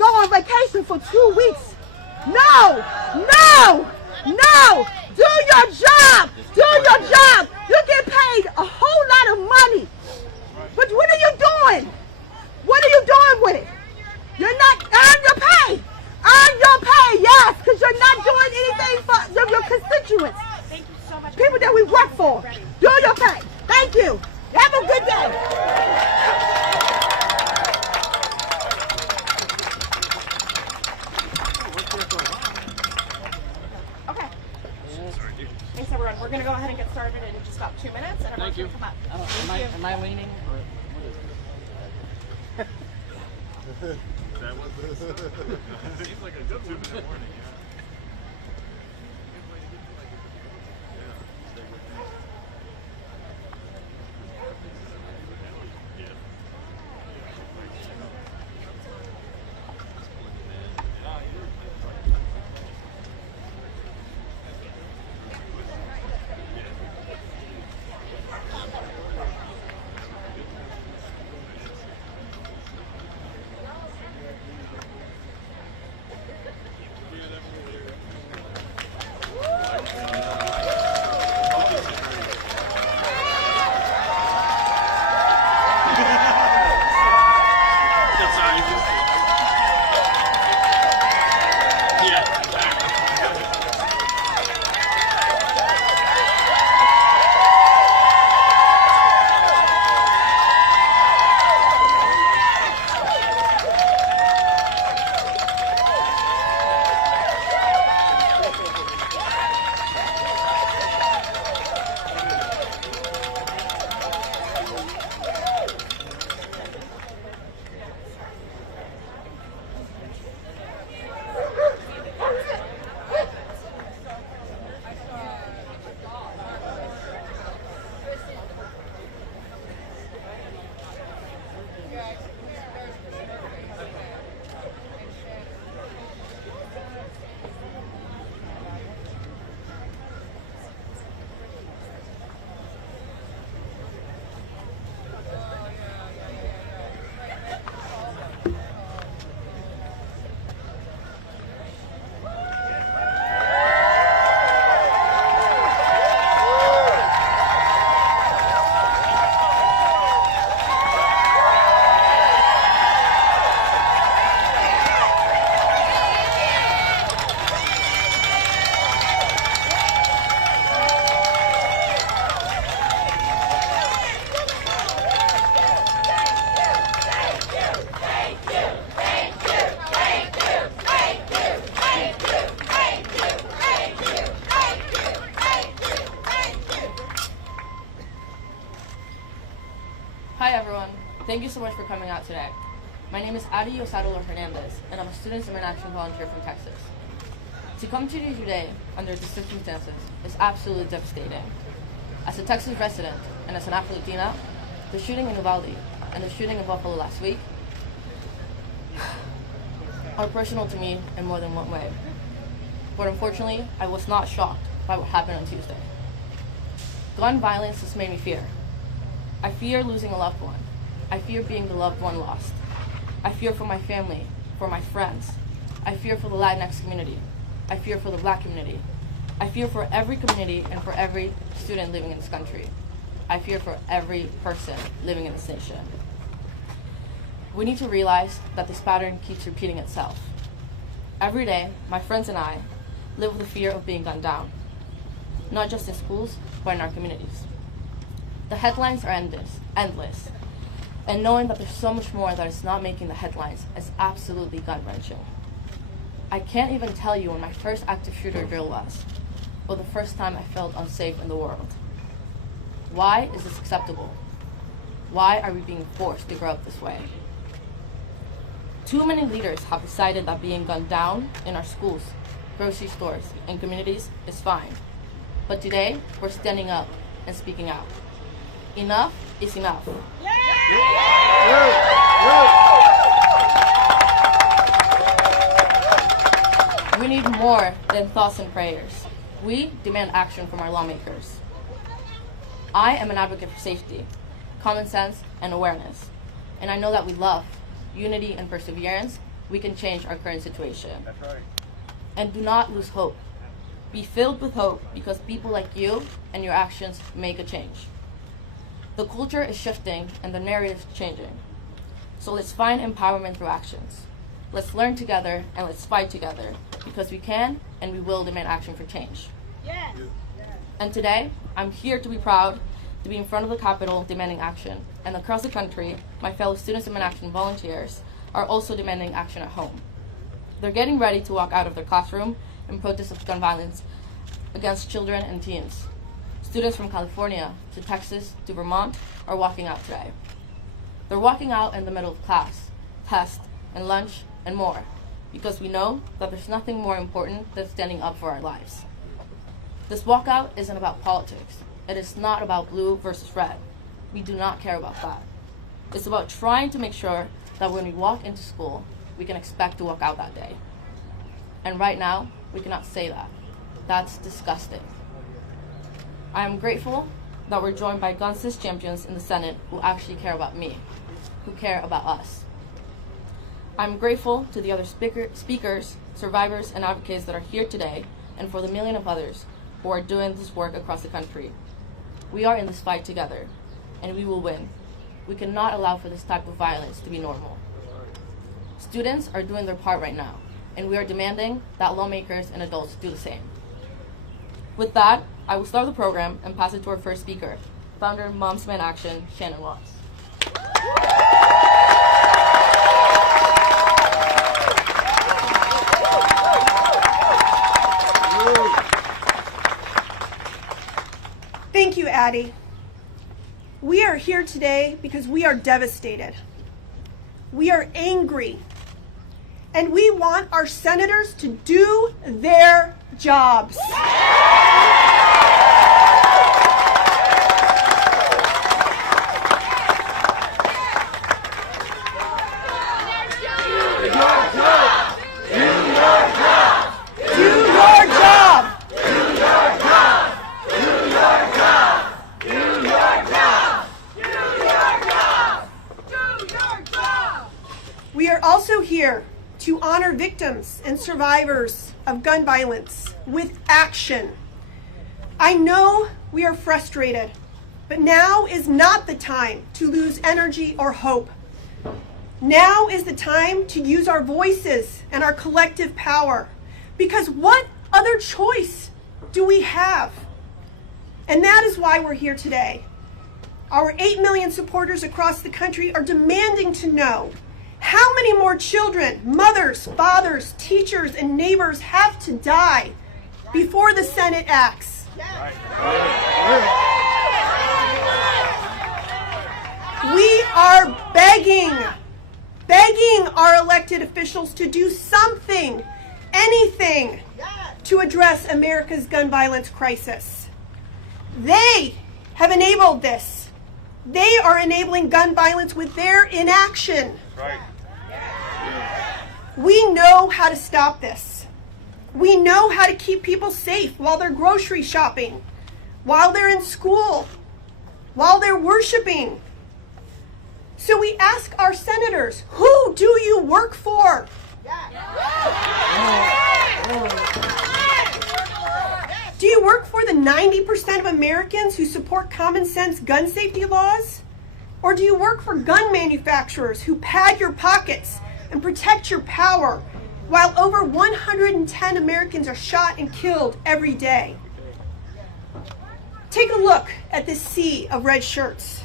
go on vacation for 2 weeks. No, no, no. Do your job. Do your job. You get paid a whole lot of money. But what are you doing? What are you doing with it? You're not, earn your pay. Earn your pay, yes, because you're not doing anything for your constituents. Thank you so much. People that we work for. Do your pay. Thank you. Have a good day. Thanks everyone. We're going to go ahead and get started in just about 2 minutes, and everyone's going to come up. Am I leaning? Or what is it? That was seems like a good 2-minute warning. Hi everyone, thank you so much for coming out today. My name is Adi Osadolo Hernandez, and I'm a student inaction volunteer from Texas. To come to you today under these circumstances is absolutely devastating. As a Texas resident and as an Afro-Latina, the shooting in Uvalde and the shooting in Buffalo last week are personal to me in more than one way. But unfortunately, I was not shocked by what happened on Tuesday. Gun violence has made me fear. I fear losing a loved one. I fear being the loved one lost. I fear for my family, for my friends. I fear for the Latinx community. I fear for the Black community. I fear for every community and for every student living in this country. I fear for every person living in this nation. We need to realize that this pattern keeps repeating itself. Every day, my friends and I live with the fear of being gunned down, not just in schools, but in our communities. The headlines are endless, and knowing that there's so much more that is not making the headlines is absolutely gut-wrenching. I can't even tell you when my first active shooter drill was, or the first time I felt unsafe in the world. Why is this acceptable? Why are we being forced to grow up this way? Too many leaders have decided that being gunned down in our schools, grocery stores, and communities is fine. But today, we're standing up and speaking out. Enough is enough. We need more than thoughts and prayers. We demand action from our lawmakers. I am an advocate for safety, common sense, and awareness. And I know that with love, unity, and perseverance, we can change our current situation. That's right. And do not lose hope. Be filled with hope because people like you and your actions make a change. The culture is shifting and the narrative is changing. So let's find empowerment through actions. Let's learn together and let's fight together because we can and we will demand action for change. Yes. And today, I'm here to be proud to be in front of the Capitol demanding action. And across the country, my fellow students and inaction volunteers are also demanding action at home. They're getting ready to walk out of their classroom in protest of gun violence against children and teens. Students from California to Texas to Vermont are walking out today. They're walking out in the middle of class, test, and lunch, and more, because we know that there's nothing more important than standing up for our lives. This walkout isn't about politics. It is not about blue versus red. We do not care about that. It's about trying to make sure that when we walk into school, we can expect to walk out that day. And right now, we cannot say that. That's disgusting. I am grateful that we're joined by gun cis champions in the Senate who actually care about me, who care about us. I'm grateful to the other speakers, survivors, and advocates that are here today, and for the million of others who are doing this work across the country. We are in this fight together, and we will win. We cannot allow for this type of violence to be normal. Students are doing their part right now, and we are demanding that lawmakers and adults do the same. With that, I will start the program and pass it to our first speaker, founder of Moms Demand Action, Shannon Watts. Thank you, Addie. We are here today because we are devastated. We are angry. And we want our senators to do their jobs. We are also here to honor victims and survivors of gun violence with action. I know we are frustrated, but now is not the time to lose energy or hope. Now is the time to use our voices and our collective power, because what other choice do we have? And that is why we're here today. Our 8 million supporters across the country are demanding to know how many more children, mothers, fathers, teachers, and neighbors have to die before the Senate acts. We are begging our elected officials to do something, anything, to address America's gun violence crisis. They have enabled this. They are enabling gun violence with their inaction. Right. We know how to stop this. We know how to keep people safe while they're grocery shopping, while they're in school, while they're worshiping. So we ask our senators, who do you work for? Do you work for the 90% of Americans who support common sense gun safety laws? Or do you work for gun manufacturers who pad your pockets and protect your power while over 110 Americans are shot and killed every day? Take a look at this sea of red shirts.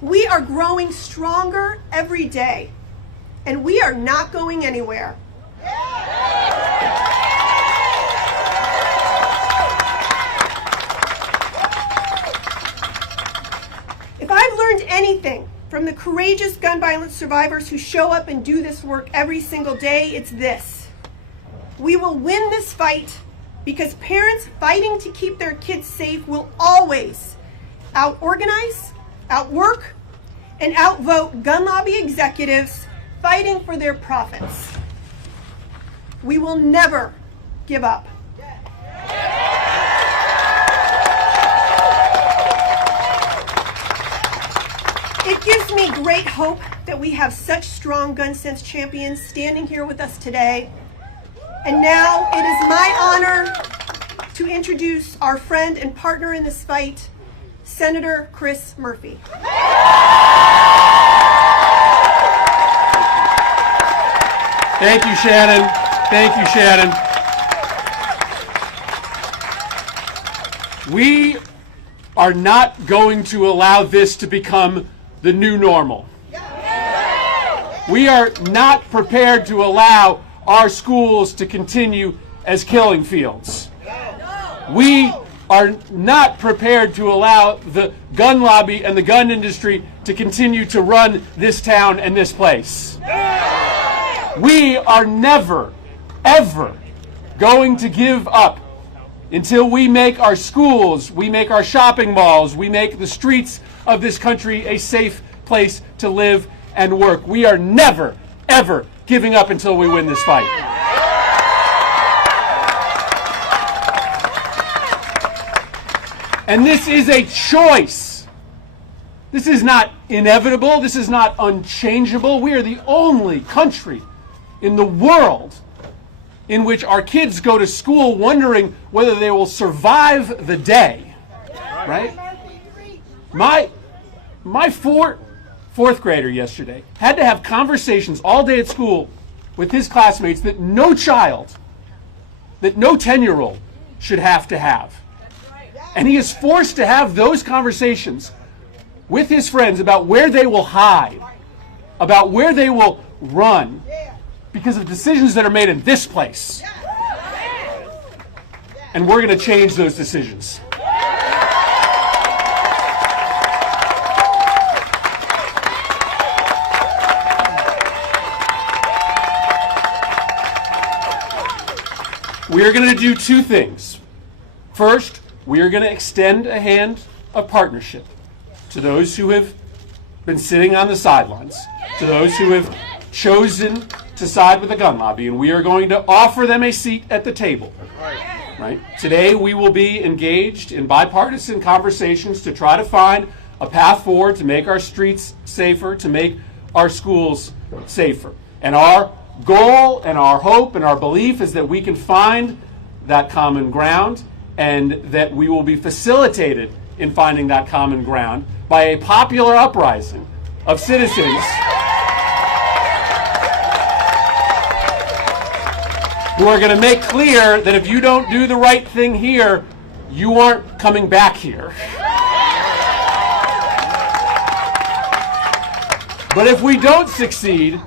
We are growing stronger every day, and we are not going anywhere. If I've learned anything from the courageous gun violence survivors who show up and do this work every single day, it's this. We will win this fight because parents fighting to keep their kids safe will always out-organize, outwork, and outvote gun lobby executives fighting for their profits. We will never give up. It gives me great hope that we have such strong gun sense champions standing here with us today. And now it is my honor to introduce our friend and partner in this fight, Senator Chris Murphy. Thank you, Shannon. Thank you, Shannon. We are not going to allow this to become the new normal. We are not prepared to allow our schools to continue as killing fields. We are not prepared to allow the gun lobby and the gun industry to continue to run this town and this place. We are never, ever going to give up until we make our schools, we make our shopping malls, we make the streets of this country a safe place to live and work. We are never, ever giving up until we win this fight. And this is a choice. This is not inevitable. This is not unchangeable. We are the only country in the world in which our kids go to school wondering whether they will survive the day. Right? My fourth grader yesterday had to have conversations all day at school with his classmates that no child, that no 10-year-old should have to have. And he is forced to have those conversations with his friends about where they will hide, about where they will run, because of decisions that are made in this place. And we're going to change those decisions. We are going to do two things. First, we are going to extend a hand of partnership to those who have been sitting on the sidelines, to those who have chosen to side with the gun lobby, and we are going to offer them a seat at the table. Right? Today we will be engaged in bipartisan conversations to try to find a path forward to make our streets safer, to make our schools safer. And our goal and our hope and our belief is that we can find that common ground, and that we will be facilitated in finding that common ground by a popular uprising of citizens who are going to make clear that if you don't do the right thing here, you aren't coming back here. But if we don't succeed,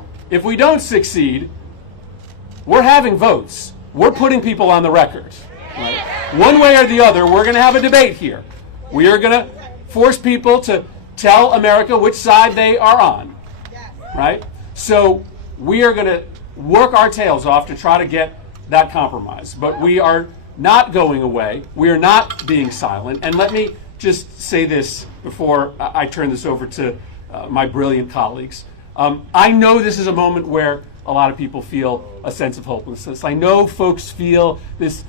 we're having votes. We're putting people on the record. Right? One way or the other, we're going to have a debate here. We are going to force people to tell America which side they are on. Right? So we are going to work our tails off to try to get that compromise. But we are not going away. We are not being silent. And let me just say this before I turn this over to my brilliant colleagues. I know this is a moment where a lot of people feel a sense of hopelessness. I know folks feel this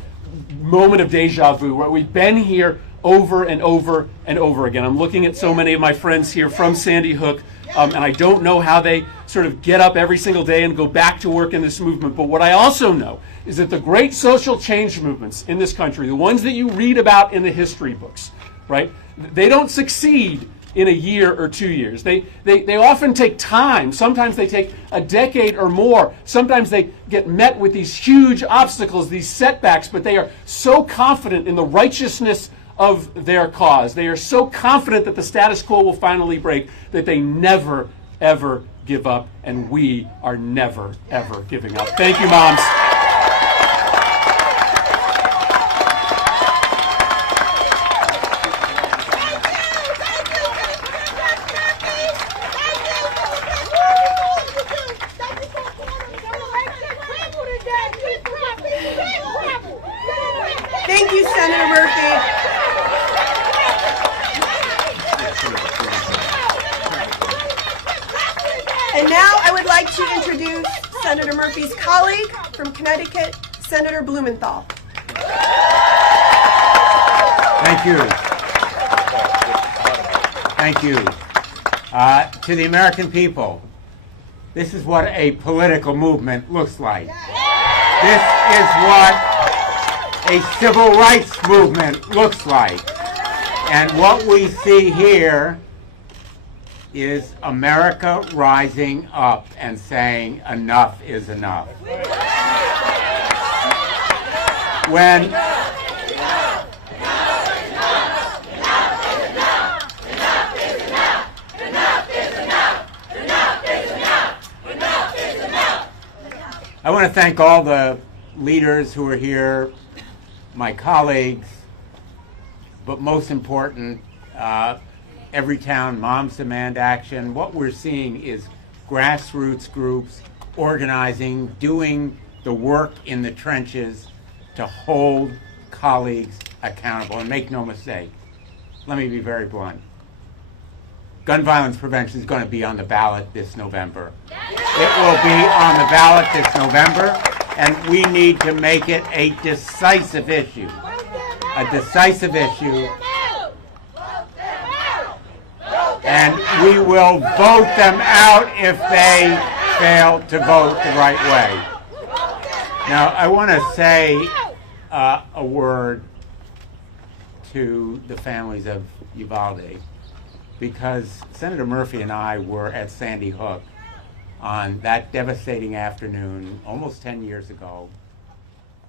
moment of deja vu where we've been here over and over and over again. I'm looking at so many of my friends here from Sandy Hook, and I don't know how they sort of get up every single day and go back to work in this movement. But what I also know is that the great social change movements in this country, the ones that you read about in the history books, right, they don't succeed in a year or 2 years. They often take time. Sometimes they take a decade or more. Sometimes they get met with these huge obstacles, these setbacks, but they are so confident in the righteousness of their cause. They are so confident that the status quo will finally break that they never, ever give up, and we are never, ever giving up. Thank you, moms. Thank you, Senator Murphy. And now I would like to introduce Senator Murphy's colleague from Connecticut, Senator Blumenthal. Thank you. Thank you. To the American people, This is what a political movement looks like. This is what a civil rights movement looks like. And what we see here is America rising up and saying enough is enough. When I want to thank all the leaders who are here, my colleagues, but most important, Everytown Moms Demand Action. What we're seeing is grassroots groups organizing, doing the work in the trenches to hold colleagues accountable. And make no mistake, let me be very blunt. Gun violence prevention is going to be on the ballot this November. It will be on the ballot this November, and we need to make it a decisive issue. A decisive issue. And we will vote them out if they fail to vote the right way. Now, I want to say a word to the families of Uvalde, because Senator Murphy and I were at Sandy Hook on that devastating afternoon almost 10 years ago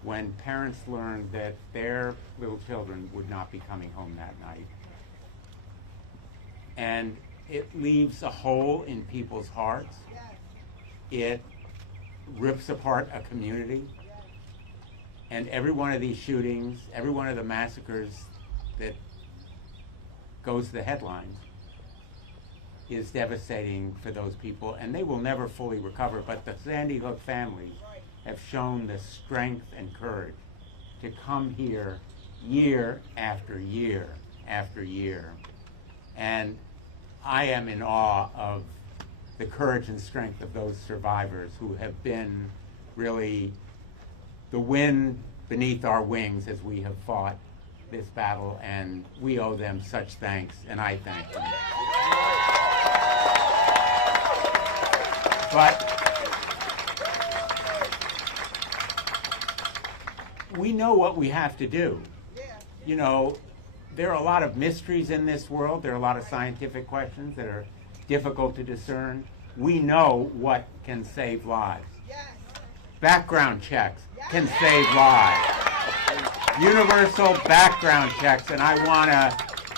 when parents learned that their little children would not be coming home that night. And it leaves a hole in people's hearts. It rips apart a community. And every one of these shootings, every one of the massacres that goes to the headlines is devastating for those people, and they will never fully recover. But the Sandy Hook families have shown the strength and courage to come here year after year after year. And I am in awe of the courage and strength of those survivors who have been really the wind beneath our wings as we have fought this battle, and we owe them such thanks, and I thank them. But we know what we have to do. You know, there are a lot of mysteries in this world. There are a lot of scientific questions that are difficult to discern. We know what can save lives. Background checks can save lives. Universal background checks, and I want to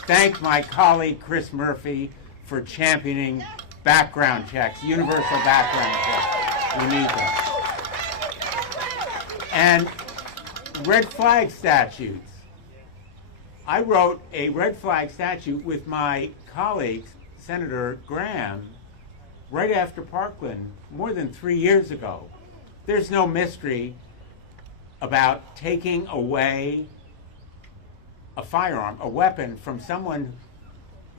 thank my colleague Chris Murphy for championing background checks, universal background checks. We need them. And red flag statutes. I wrote a red flag statute with my colleague, Senator Graham, right after Parkland, more than 3 years ago. There's no mystery about taking away a firearm, a weapon, from someone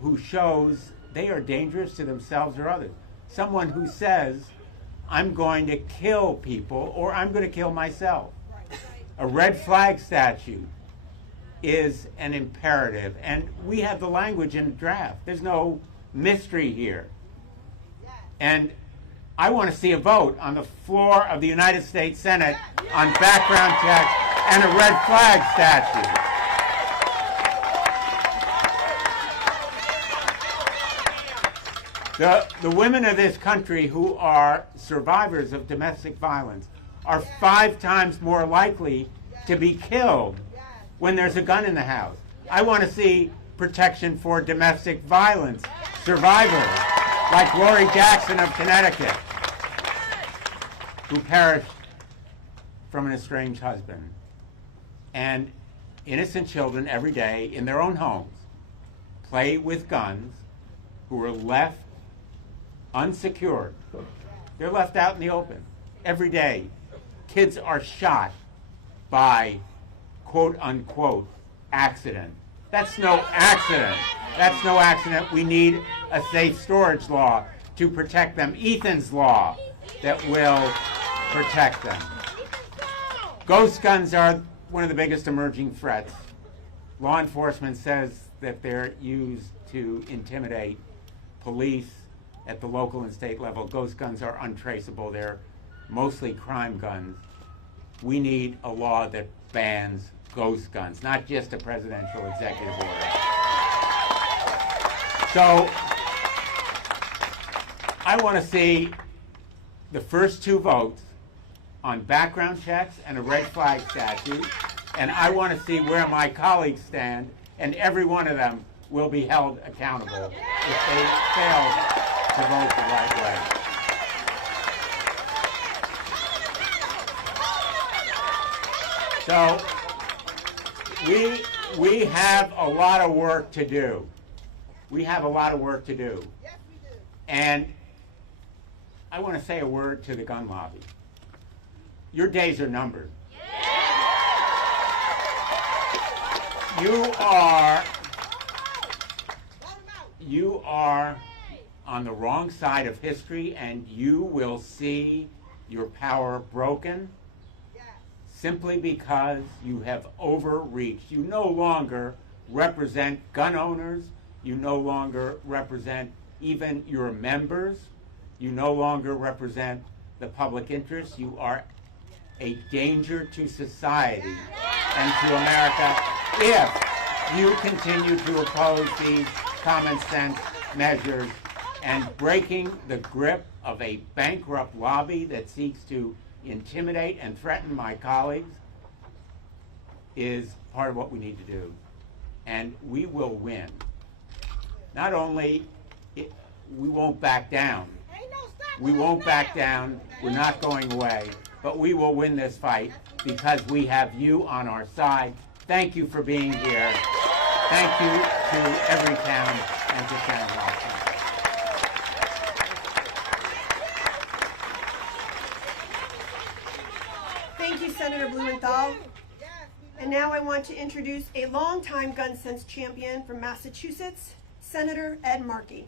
who shows they are dangerous to themselves or others. Someone who says, I'm going to kill people or I'm going to kill myself. A red flag statute is an imperative, and we have the language in the draft. There's no mystery here. And I want to see a vote on the floor of the United States Senate on background checks and a red flag statute. The women of this country who are survivors of domestic violence are 5 times more likely to be killed when there's a gun in the house. I want to see protection for domestic violence survivors like Lori Jackson of Connecticut, who perished from an estranged husband. And innocent children every day in their own homes play with guns, who are left unsecured. They're left out in the open. Every day, kids are shot by quote unquote accident. That's no accident. That's no accident. We need a safe storage law to protect them. Ethan's law that will protect them. Ghost guns are one of the biggest emerging threats. Law enforcement says that they're used to intimidate police at the local and state level. Ghost guns are untraceable. They're mostly crime guns. We need a law that bans ghost guns, not just a presidential executive order. So I want to see the first two votes on background checks and a red flag statute, and I want to see where my colleagues stand, and every one of them will be held accountable if they fail to vote the right way. So we have a lot of work to do. We have a lot of work to do. And I want to say a word to the gun lobby. Your days are numbered. You are on the wrong side of history, and you will see your power broken simply because you have overreached. You no longer represent gun owners. You no longer represent even your members. You no longer represent the public interest. You are a danger to society and to America if you continue to oppose these common sense measures, and breaking the grip of a bankrupt lobby that seeks to intimidate and threaten my colleagues is part of what we need to do. And we will win. Not only, we won't back down. We won't back down. We're not going away. But we will win this fight because we have you on our side. Thank you for being here. Thank you to every town and to Town Hall. Thank you, Senator Blumenthal. And now I want to introduce a longtime gun sense champion from Massachusetts, Senator Ed Markey.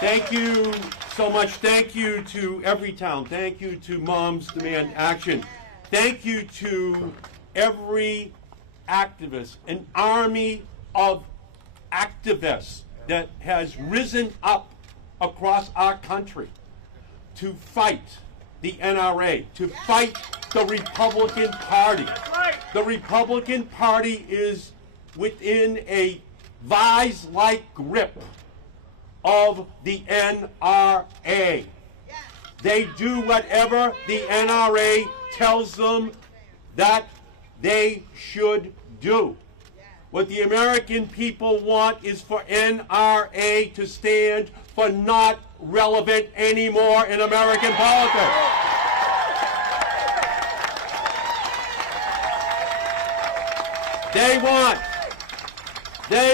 Thank you so much. Thank you to every town. Thank you to Moms Demand Action. Thank you to every activist, an army of activists that has risen up across our country to fight the NRA, to fight the Republican Party. The Republican Party is within a vise-like grip of the NRA. They do whatever the NRA tells them that they should do. What the American people want is for NRA to stand for not relevant anymore in American politics. They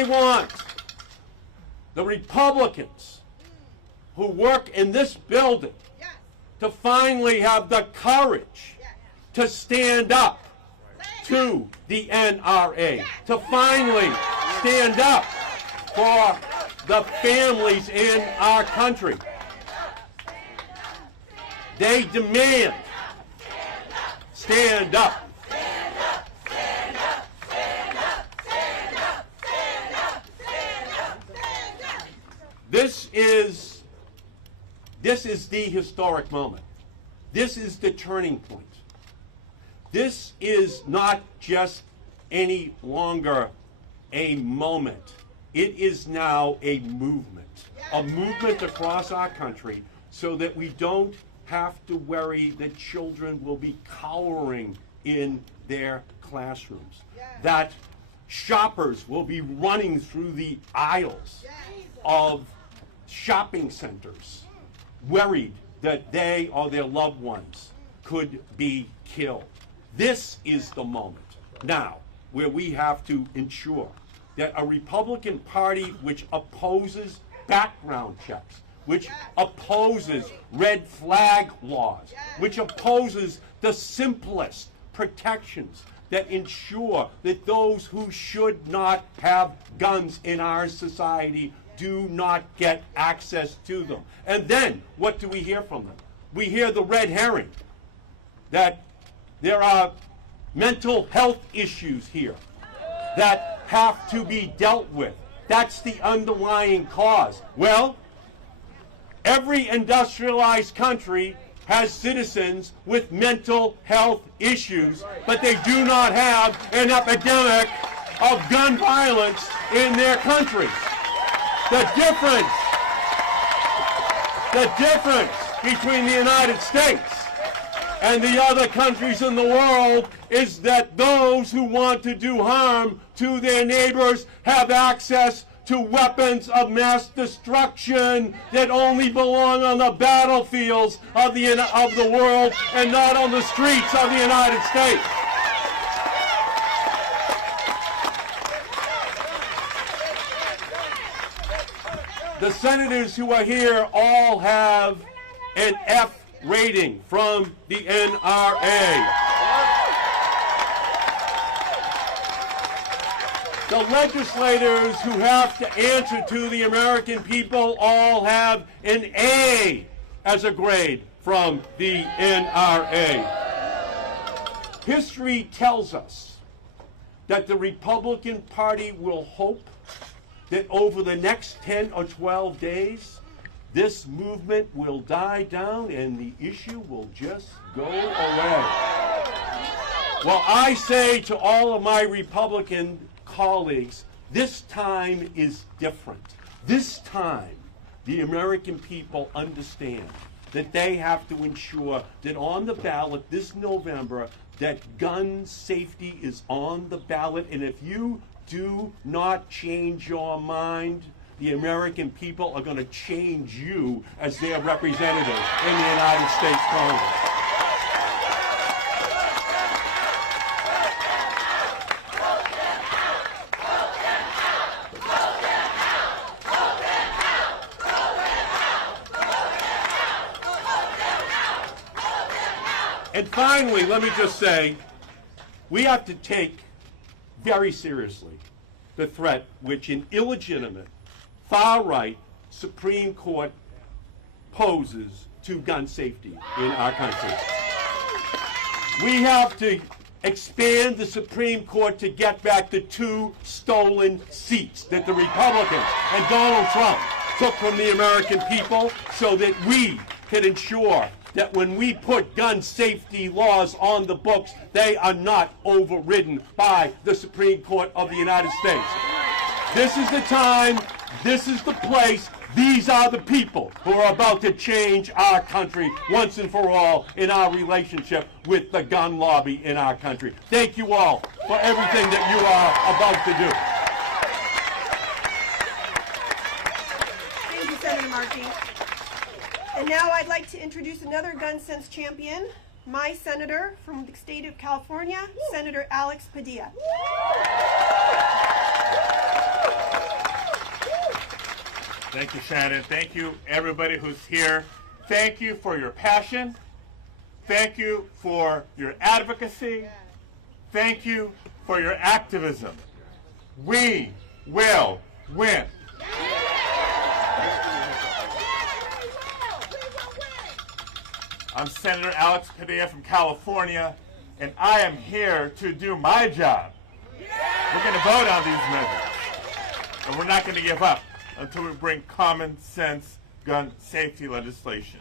want the Republicans who work in this building to finally have the courage to stand up to the NRA, to finally stand up for the families in our country. They demand stand up. This is the historic moment. This is the turning point. This is not just any longer a moment. It is now a movement across our country so that we don't have to worry that children will be cowering in their classrooms, that shoppers will be running through the aisles of shopping centers worried that they or their loved ones could be killed. This is the moment now where we have to ensure that a Republican Party which opposes background checks, which opposes red flag laws, which opposes the simplest protections that ensure that those who should not have guns in our society do not get access to them. And then, what do we hear from them? We hear the red herring, that there are mental health issues here that have to be dealt with. That's the underlying cause. Well, every industrialized country has citizens with mental health issues, but they do not have an epidemic of gun violence in their country. The difference between the United States and the other countries in the world is that those who want to do harm to their neighbors have access to weapons of mass destruction that only belong on the battlefields of the world and not on the streets of the United States. The senators who are here all have an F rating from the NRA. The legislators who have to answer to the American people all have an A as a grade from the NRA. History tells us that the Republican Party will hope that over the next 10 or 12 days, this movement will die down and the issue will just go away. Well, I say to all of my Republican colleagues, this time is different. This time, the American people understand that they have to ensure that on the ballot this November, that gun safety is on the ballot. And if you do not change your mind, the American people are going to change you as their representative in the United States Congress. And finally, let me just say, we have to take very seriously the threat which an illegitimate, far-right Supreme Court poses to gun safety in our country. We have to expand the Supreme Court to get back the 2 stolen seats that the Republicans and Donald Trump took from the American people so that we can ensure that when we put gun safety laws on the books, they are not overridden by the Supreme Court of the United States. This is the time, this is the place, these are the people who are about to change our country once and for all in our relationship with the gun lobby in our country. Thank you all for everything that you are about to do. Thank you, Senator Markey. And now I'd like to introduce another gun sense champion, my senator from the state of California, Senator Alex Padilla. Thank you, Shannon. Thank you, everybody who's here. Thank you for your passion. Thank you for your advocacy. Thank you for your activism. We will win. I'm Senator Alex Padilla from California, and I am here to do my job. We're going to vote on these measures, and we're not going to give up until we bring common sense gun safety legislation.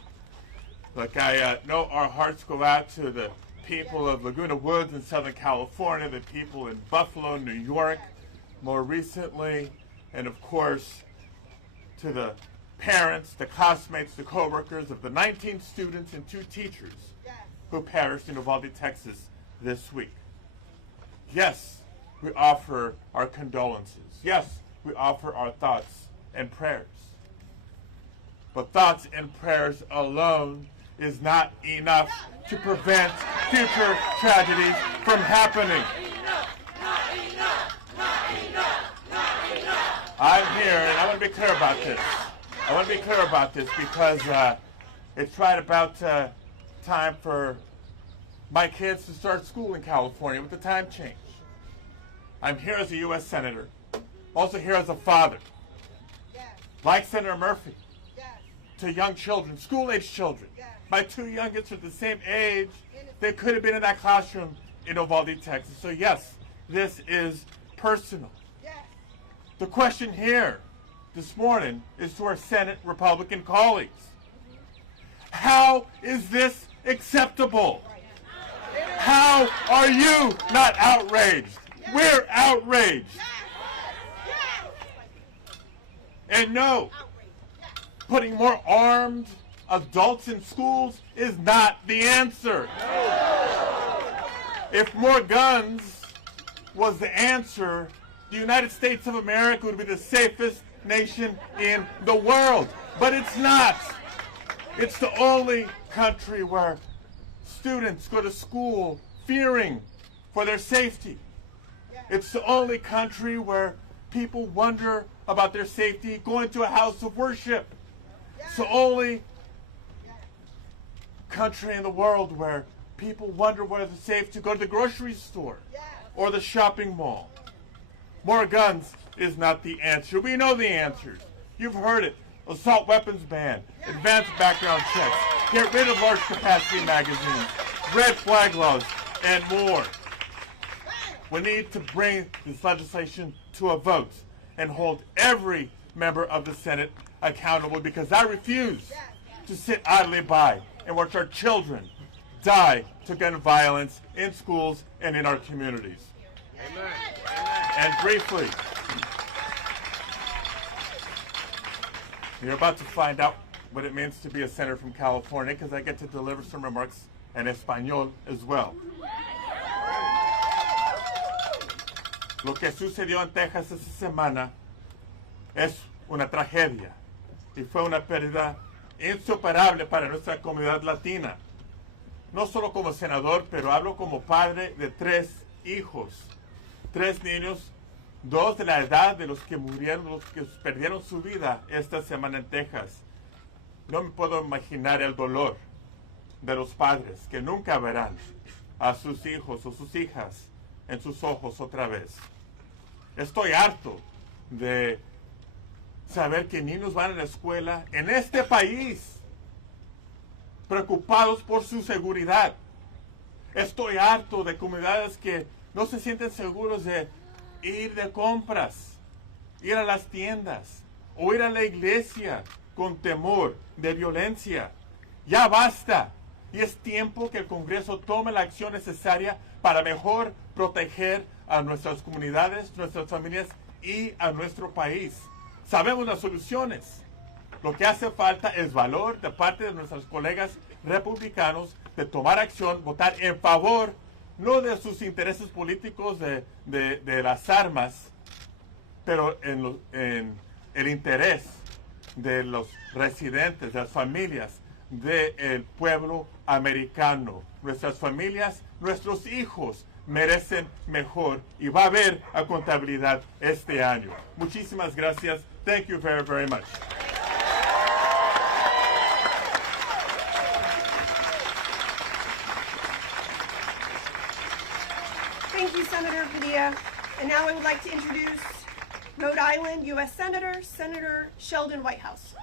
Look, I know our hearts go out to the people of Laguna Woods in Southern California, the people in Buffalo, New York, more recently, and of course, to the parents, the classmates, the co-workers of the 19 students and 2 teachers who perished in Uvalde, Texas this week. Yes, we offer our condolences. Yes, we offer our thoughts and prayers. But thoughts and prayers alone is not enough to prevent future tragedies from happening. I'm here, and I want to be clear about this. I want to be clear about this because it's right about time for my kids to start school in California with the time change. I'm here as a U.S. Senator, also here as a father, like Senator Murphy, to young children, school-age children. My 2 youngest are the same age. They could have been in that classroom in Uvalde, Texas. So yes, this is personal. The question here this morning is to our Senate Republican colleagues. How is this acceptable? How are you not outraged? We're outraged. And no, putting more armed adults in schools is not the answer. If more guns was the answer, the United States of America would be the safest nation in the world. But it's not. It's the only country where students go to school fearing for their safety. It's the only country where people wonder about their safety going to a house of worship. It's the only country in the world where people wonder whether it's safe to go to the grocery store or the shopping mall. More guns is not the answer. We know the answers. You've heard it. Assault weapons ban, advanced background checks, get rid of large capacity magazines, red flag laws, and more. We need to bring this legislation to a vote and hold every member of the Senate accountable, because I refuse to sit idly by and watch our children die to gun violence in schools and in our communities. Amen. And briefly, you're about to find out what it means to be a senator from California, because I get to deliver some remarks in Español as well. Lo que sucedió en Texas esta semana es una tragedia y fue una pérdida insuperable para nuestra comunidad latina. No solo como senador, pero hablo como padre de 3 hijos, 3 niños, 2 de la edad de los que murieron, los que perdieron su vida esta semana en Texas. No me puedo imaginar el dolor de los padres que nunca verán a sus hijos o sus hijas en sus ojos otra vez. Estoy harto de saber que niños van a la escuela en este país preocupados por su seguridad. Estoy harto de comunidades que no se sienten seguros de ir de compras, ir a las tiendas o ir a la iglesia con temor de violencia. Ya basta. Y es tiempo que el Congreso tome la acción necesaria para mejor proteger a nuestras comunidades, nuestras familias y a nuestro país. Sabemos las soluciones. Lo que hace falta es valor de parte de nuestros colegas republicanos de tomar acción, votar en favor, no de sus intereses políticos de las armas, pero en el interés de los residentes, de las familias, del pueblo americano. Nuestras familias, nuestros hijos merecen mejor y va a haber accountabilidad este año. Muchísimas gracias. Thank you very, very much. Thank you, Senator Padilla. And now I would like to introduce Rhode Island U.S. Senator, Senator Sheldon Whitehouse.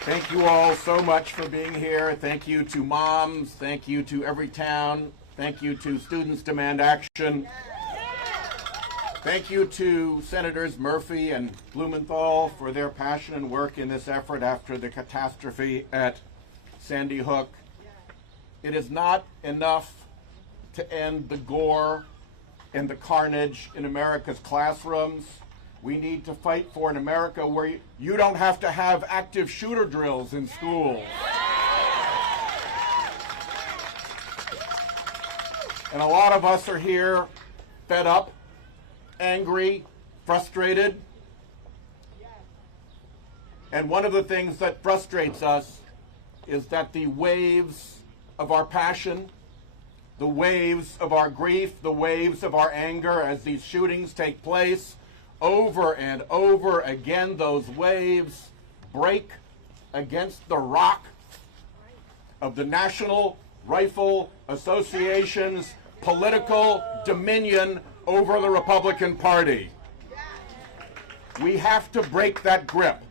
Thank you all so much for being here. Thank you to moms. Thank you to Everytown. Thank you to Students Demand Action. Thank you to Senators Murphy and Blumenthal for their passion and work in this effort after the catastrophe at Sandy Hook. It is not enough to end the gore and the carnage in America's classrooms. We need to fight for an America where you don't have to have active shooter drills in schools. And a lot of us are here fed up, angry, frustrated. And one of the things that frustrates us is that the waves of our passion, the waves of our grief, the waves of our anger as these shootings take place, over and over again, those waves break against the rock of the National Rifle Association's political dominion over the Republican Party. We have to break that grip.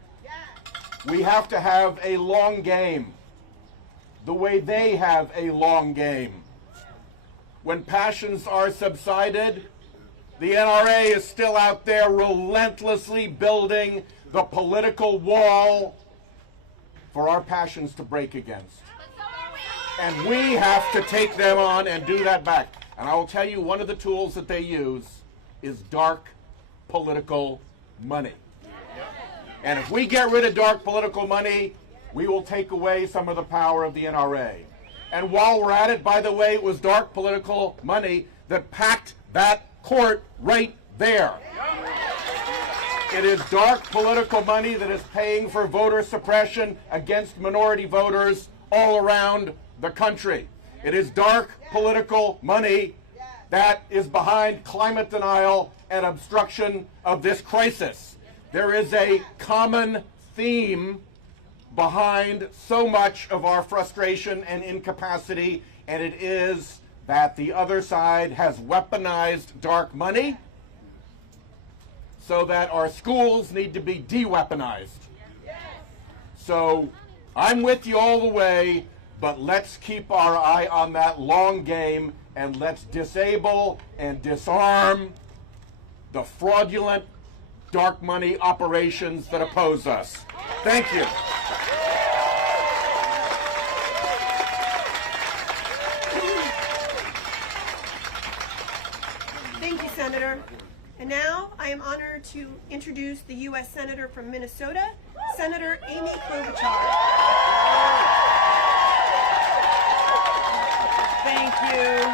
We have to have a long game, the way they have a long game. When passions are subsided, The NRA is still out there relentlessly building the political wall for our passions to break against. And we have to take them on and do that back. And I will tell you, one of the tools that they use is dark political money. And if we get rid of dark political money, we will take away some of the power of the NRA. And while we're at it, by the way, it was dark political money that packed that court right there. It is dark political money that is paying for voter suppression against minority voters all around the country. It is dark political money that is behind climate denial and obstruction of this crisis. There is a common theme behind so much of our frustration and incapacity, and it is that the other side has weaponized dark money so that our schools need to be de-weaponized. So I'm with you all the way, but let's keep our eye on that long game, and let's disable and disarm the fraudulent dark money operations that oppose us. Thank you. Thank you, Senator. And now I am honored to introduce the U.S. Senator from Minnesota, Senator Amy Klobuchar. Thank you.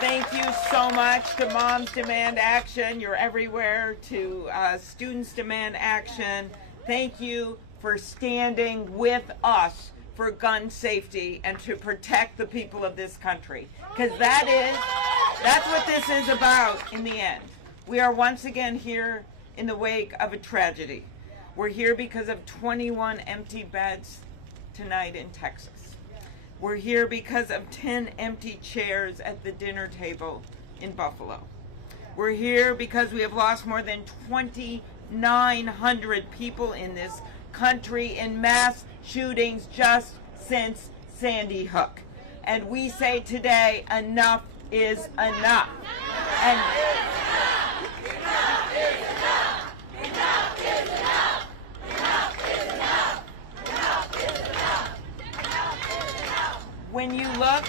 Thank you so much to Moms Demand Action. You're everywhere. To Students Demand Action. Thank you for standing with us for gun safety and to protect the people of this country. Because that's what this is about in the end. We are once again here in the wake of a tragedy. We're here because of 21 empty beds tonight in Texas. We're here because of 10 empty chairs at the dinner table in Buffalo. We're here because we have lost more than 2,900 people in this country in mass shootings just since Sandy Hook. And we say today, enough is enough. And when you look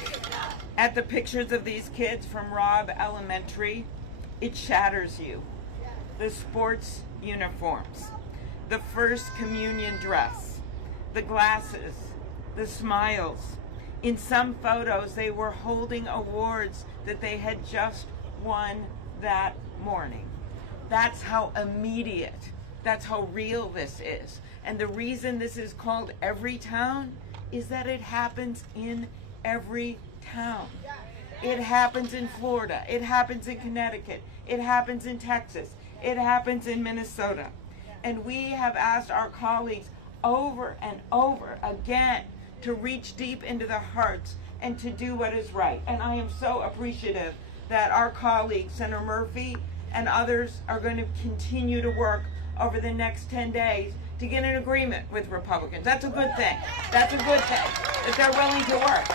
at the pictures of these kids from Robb Elementary, it shatters you. The sports uniforms, the first communion dress, the glasses, the smiles. In some photos, they were holding awards that they had just won that morning. That's how immediate, that's how real this is. And the reason this is called Everytown is that it happens in every town. It happens in Florida, it happens in Connecticut, it happens in Texas, it happens in Minnesota. And we have asked our colleagues over and over again to reach deep into their hearts and to do what is right. And I am so appreciative that our colleague, Senator Murphy, and others are going to continue to work over the next 10 days to get an agreement with Republicans. That's a good thing. That's a good thing, that they're willing to work.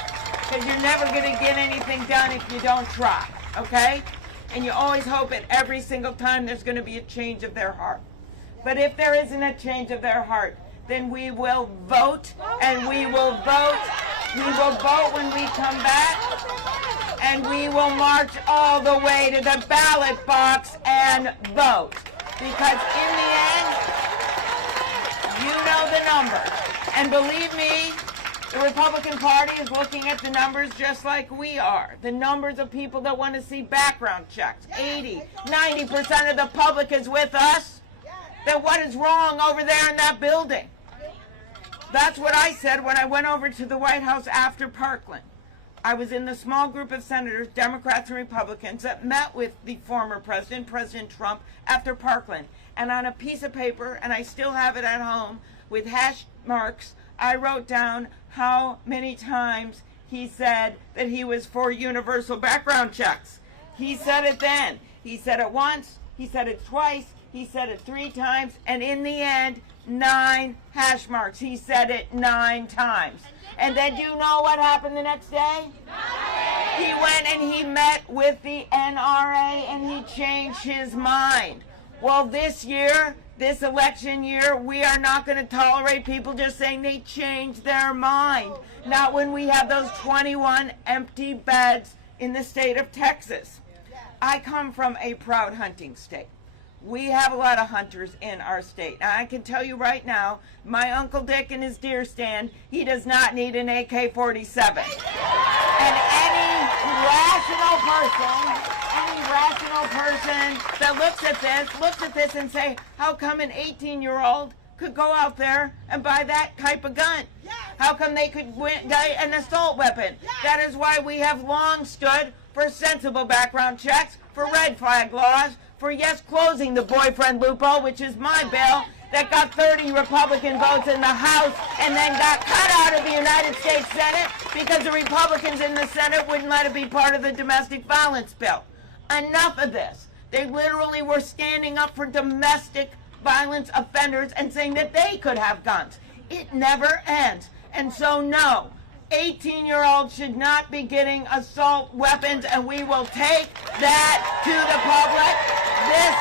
Because you're never going to get anything done if you don't try, okay? And you always hope at every single time there's going to be a change of their heart. But if there isn't a change of their heart, then we will vote, and we will vote. We will vote when we come back, and we will march all the way to the ballot box and vote. Because in the end, you know the numbers. And believe me, the Republican Party is looking at the numbers just like we are. The numbers of people that want to see background checks. 80, 90% of the public is with us. Then what is wrong over there in that building? That's what I said when I went over to the White House after Parkland. I was in the small group of senators, Democrats and Republicans, that met with the former president, President Trump, after Parkland. And on a piece of paper, and I still have it at home, with hash marks, I wrote down how many times he said that he was for universal background checks. He said it then. He said it once, he said it twice, he said it 3 times, and in the end, 9 hash marks. He said it 9 times. And then do you know what happened the next day? He went and he met with the NRA and he changed his mind. Well, this year, this election year, we are not going to tolerate people just saying they changed their mind. Not when we have those 21 empty beds in the state of Texas. I come from a proud hunting state. We have a lot of hunters in our state. And I can tell you right now, my Uncle Dick in his deer stand, he does not need an AK-47. And any rational person that looks at this and say, how come an 18-year-old could go out there and buy that type of gun? How come they could buy an assault weapon? That is why we have long stood for sensible background checks, for red flag laws, for yes, closing the boyfriend loophole, which is my bill, that got 30 Republican votes in the House and then got cut out of the United States Senate because the Republicans in the Senate wouldn't let it be part of the domestic violence bill. Enough of this. They literally were standing up for domestic violence offenders and saying that they could have guns. It never ends. And so no, 18-year-olds should not be getting assault weapons, and we will take that to the public. This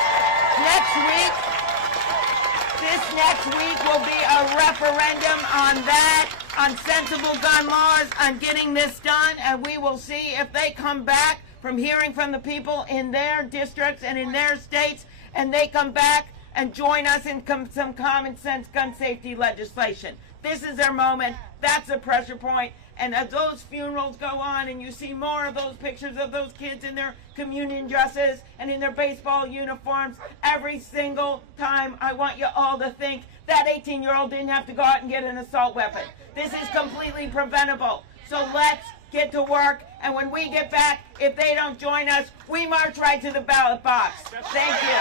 next week will be a referendum on that, on sensible gun laws, on getting this done, and we will see if they come back from hearing from the people in their districts and in their states, and they come back and join us in some common sense gun safety legislation. This is their moment. That's a pressure point. And as those funerals go on and you see more of those pictures of those kids in their communion dresses and in their baseball uniforms, every single time I want you all to think that 18-year-old didn't have to go out and get an assault weapon. This is completely preventable. So let's get to work. And when we get back, if they don't join us, we march right to the ballot box. Thank you.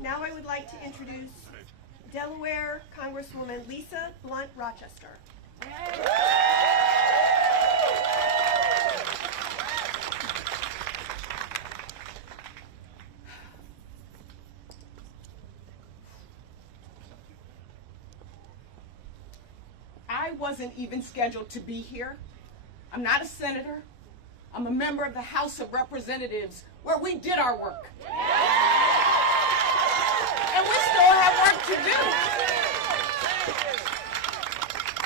Now I would like to introduce Delaware Congresswoman Lisa Blunt Rochester. I wasn't even scheduled to be here. I'm not a senator. I'm a member of the House of Representatives, where we did our work. And we still have work to do.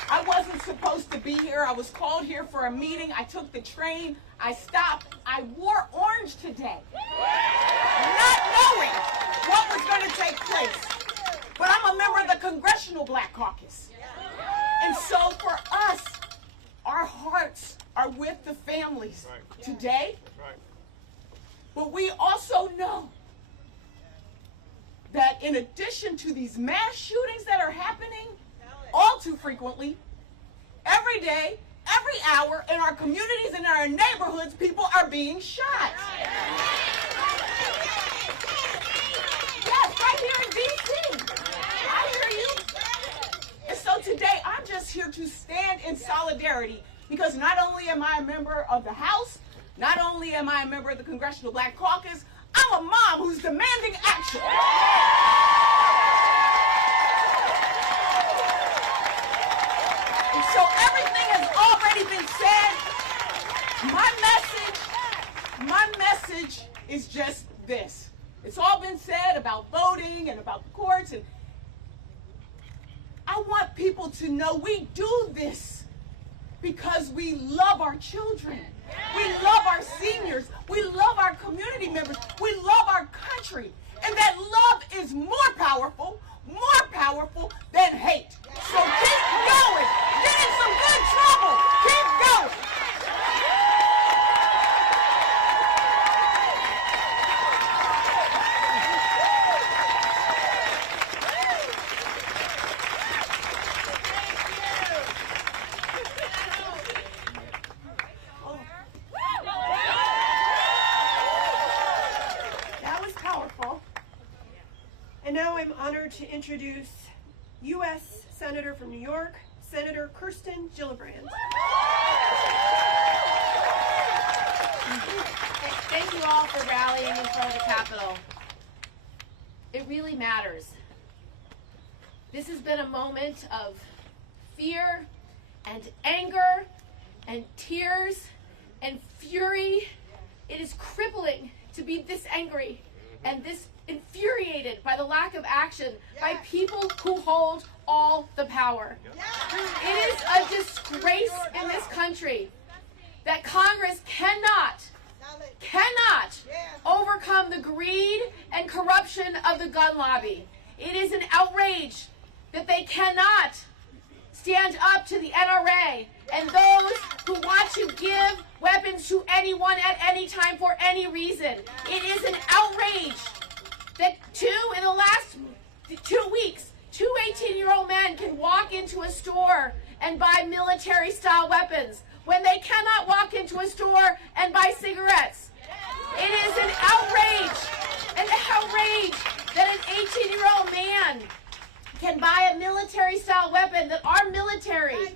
I wasn't supposed to be here. I was called here for a meeting. I took the train. I stopped. I wore orange today, not knowing what was going to take place. But I'm a member of the Congressional Black Caucus. And so for us, our hearts are with the families today. But we also know that in addition to these mass shootings that are happening all too frequently, every day, every hour, in our communities and in our neighborhoods, people are being shot. Yes, right here in D.C. I hear you. And so today, I'm just here to stand in solidarity, because not only am I a member of the House, not only am I a member of the Congressional Black Caucus, I'm a mom who's demanding action. And so everything has already been said. My message is just this. It's all been said about voting and about the courts, and I want people to know we do this because we love our children. We love our seniors. We love our community members. We love our country. And that love is more powerful than hate. So keep going. Get in some good trouble. Keep going. now I'm honored to introduce U.S. Senator from New York, Senator Kirsten Gillibrand. Thank you all for rallying in front of the Capitol. It really matters. This has been a moment of fear and anger and tears and fury. It is crippling to be this angry and this infuriated by the lack of action by people who hold all the power. It is a disgrace in this country that Congress cannot overcome the greed and corruption of the gun lobby. It is an outrage that they cannot stand up to the NRA and those who want to give weapons to anyone at any time for any reason. It is an outrage that in the last 2 weeks, 2 18-year-old men can walk into a store and buy military-style weapons when they cannot walk into a store and buy cigarettes. It is an outrage that an 18-year-old man can buy a military-style weapon that our military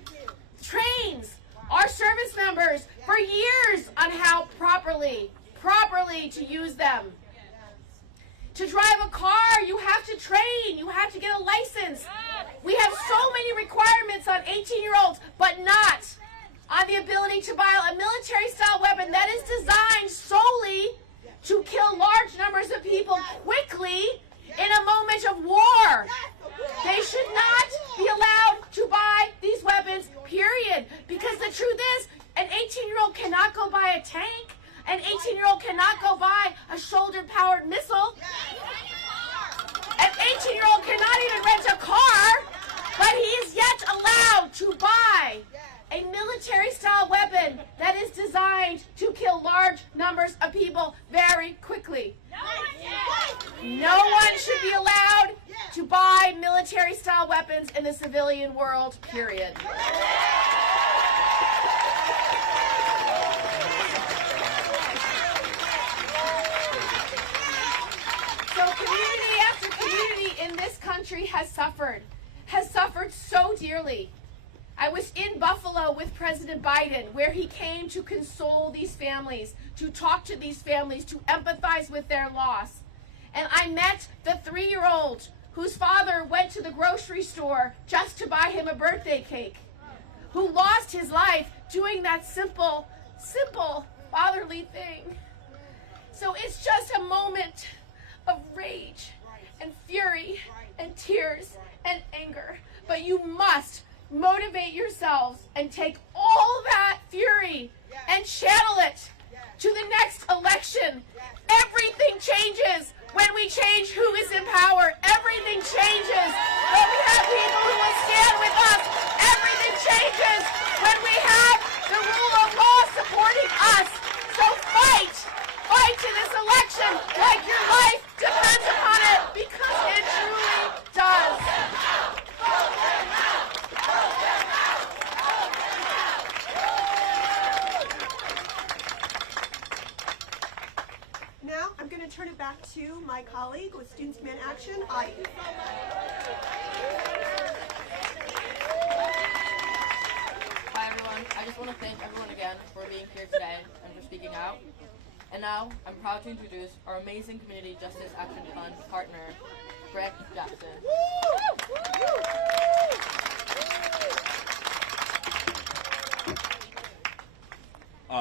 trains our service members for years on how properly to use them. To drive a car, you have to train, you have to get a license. We have so many requirements on 18-year-olds, but not on the ability to buy a military-style weapon that is designed solely to kill large numbers of people quickly in a moment of war. They should not be allowed to buy these weapons, period. Because the truth is, an 18-year-old cannot go buy a tank. An 18-year-old cannot go buy a shoulder-powered missile. An 18-year-old cannot even rent a car, but he is yet allowed to buy a military-style weapon that is designed to kill large numbers of people very quickly. No one should be allowed to buy military-style weapons in the civilian world, period. So community after community in this country has suffered so dearly. I was in Buffalo with President Biden, where he came to console these families, to talk to these families, to empathize with their loss. And I met the 3-year-old whose father went to the grocery store just to buy him a birthday cake, who lost his life doing that simple fatherly thing. So it's just a moment of rage and fury and tears and anger. But you must motivate yourselves and take all that fury and channel it to the next election. Everything changes when we change who is in power. Everything changes when we have people who will stand with us. Everything changes when we have the rule of law supporting us. So fight in this election like your life depends upon it, because it truly does. Now I'm going to turn it back to my colleague with Students Demand Action, Adi. Hi everyone, I just want to thank everyone again for being here today and for speaking out. And now I'm proud to introduce our amazing Community Justice Action Fund partner, Greg Jackson.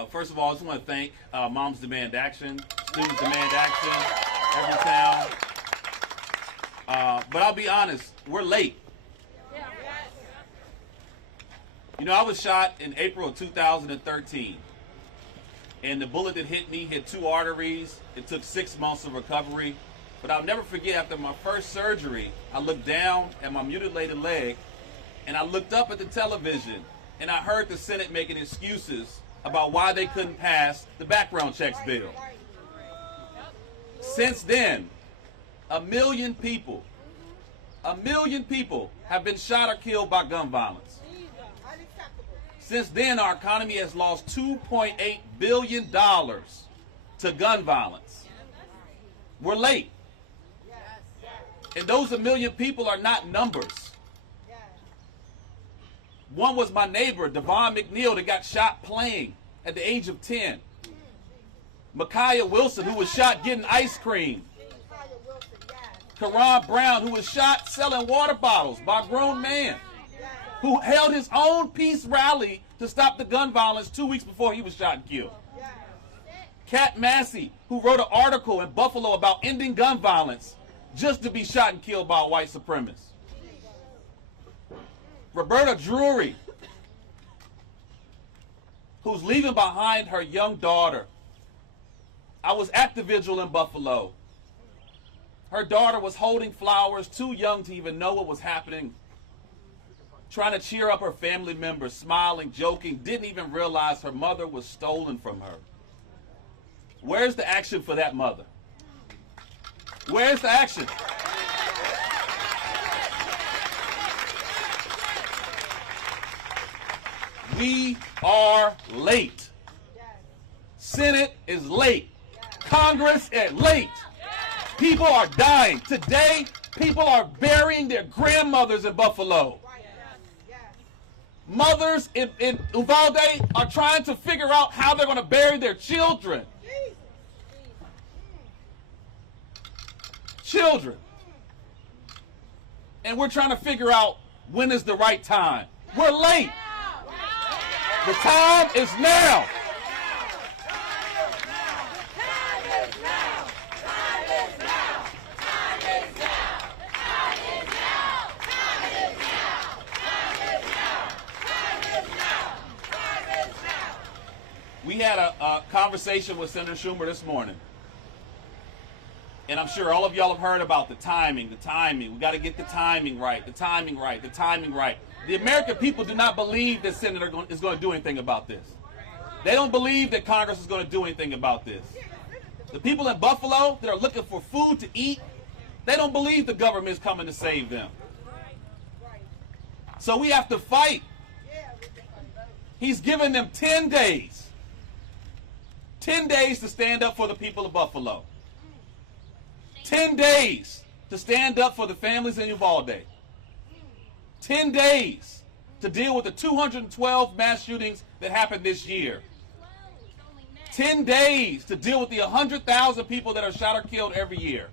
First of all, I just want to thank Moms Demand Action, Students Demand Action, Everytown. But I'll be honest, we're late. You know, I was shot in April of 2013. And the bullet that hit me hit 2 arteries. It took 6 months of recovery. But I'll never forget, after my first surgery, I looked down at my mutilated leg, and I looked up at the television, and I heard the Senate making excuses about why they couldn't pass the background checks bill. Since then, 1 million people have been shot or killed by gun violence. Since then, our economy has lost $2.8 billion to gun violence. We're late. And those 1 million people are not numbers. One was my neighbor, Devon McNeil, that got shot playing at the age of 10. Micaiah Wilson, who was shot getting ice cream. Karan Brown, who was shot selling water bottles by a grown man, who held his own peace rally to stop the gun violence 2 weeks before he was shot and killed. Kat Massey, who wrote an article in Buffalo about ending gun violence just to be shot and killed by a white supremacist. Roberta Drury, who's leaving behind her young daughter. I was at the vigil in Buffalo. Her daughter was holding flowers, too young to even know what was happening, trying to cheer up her family members, smiling, joking, didn't even realize her mother was stolen from her. Where's the action for that mother? Where's the action? We are late. Senate is late. Congress is late. People are dying. Today, people are burying their grandmothers in Buffalo. Mothers in Uvalde are trying to figure out how they're going to bury their children. Children. And we're trying to figure out when is the right time. We're late. The time is now. We had a conversation with Senator Schumer this morning. And I'm sure all of y'all have heard about the timing. We got to get the timing right, the timing right. The American people do not believe that Senator is going to do anything about this. They don't believe that Congress is going to do anything about this. The people in Buffalo that are looking for food to eat, they don't believe the government is coming to save them. So we have to fight. He's given them 10 days. 10 days to stand up for the people of Buffalo. 10 days to stand up for the families in Uvalde. 10 days to deal with the 212 mass shootings that happened this year. 10 days to deal with the 100,000 people that are shot or killed every year.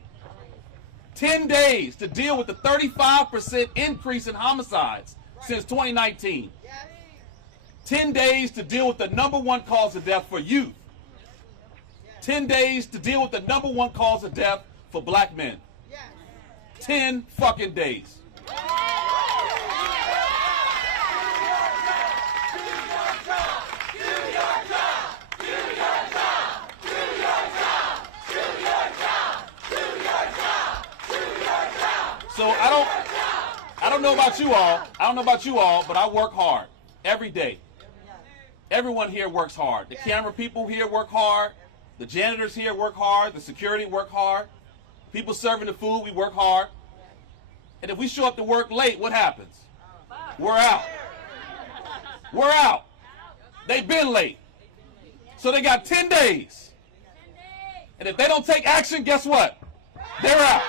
10 days to deal with the 35% increase in homicides since 2019. 10 days to deal with the #1 cause of death for youth. 10 days to deal with the #1 cause of death for black men. 10 fucking days. So I don't know about you all, but I work hard every day. Everyone here works hard. The camera people here work hard. The janitors here work hard. The security work hard. People serving the food, we work hard. And if we show up to work late, what happens? We're out. We're out. They've been late. So they got 10 days. And if they don't take action, guess what? They're out.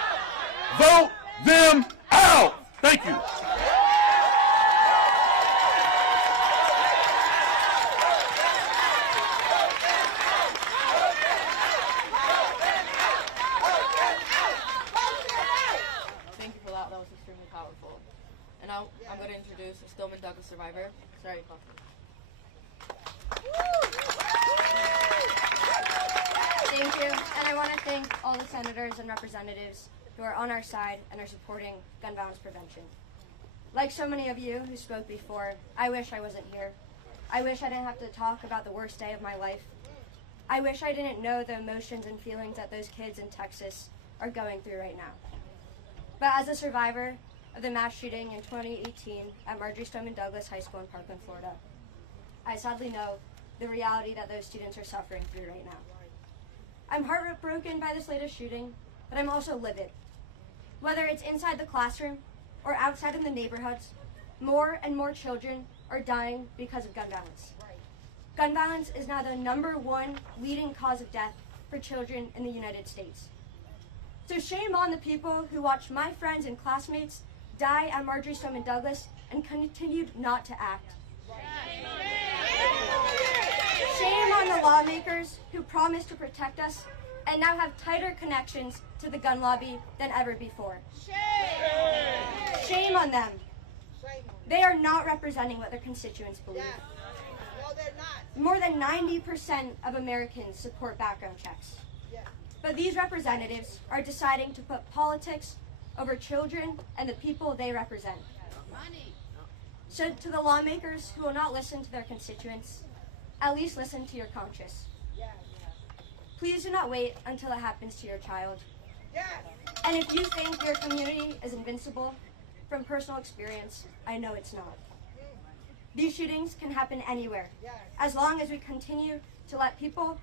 Vote them out. Thank you. I'm going to introduce a Stillman Douglas survivor. Sorry, Paul. Thank you, and I want to thank all the senators and representatives who are on our side and are supporting gun violence prevention. Like so many of you who spoke before, I wish I wasn't here. I wish I didn't have to talk about the worst day of my life. I wish I didn't know the emotions and feelings that those kids in Texas are going through right now. But as a survivor of the mass shooting in 2018 at Marjory Stoneman Douglas High School in Parkland, Florida, I sadly know the reality that those students are suffering through right now. I'm heartbroken by this latest shooting, but I'm also livid. Whether it's inside the classroom or outside in the neighborhoods, more and more children are dying because of gun violence. Gun violence is now the #1 leading cause of death for children in the United States. So shame on the people who watched my friends and classmates die at Marjory Stoneman Douglas and continued not to act. Shame on the lawmakers who promised to protect us and now have tighter connections to the gun lobby than ever before. Shame on them. They are not representing what their constituents believe. More than 90% of Americans support background checks. But these representatives are deciding to put politics over children and the people they represent. So to the lawmakers who will not listen to their constituents, at least listen to your conscience. Please do not wait until it happens to your child. And if you think your community is invincible, from personal experience, I know it's not. These shootings can happen anywhere, as long as we continue to let people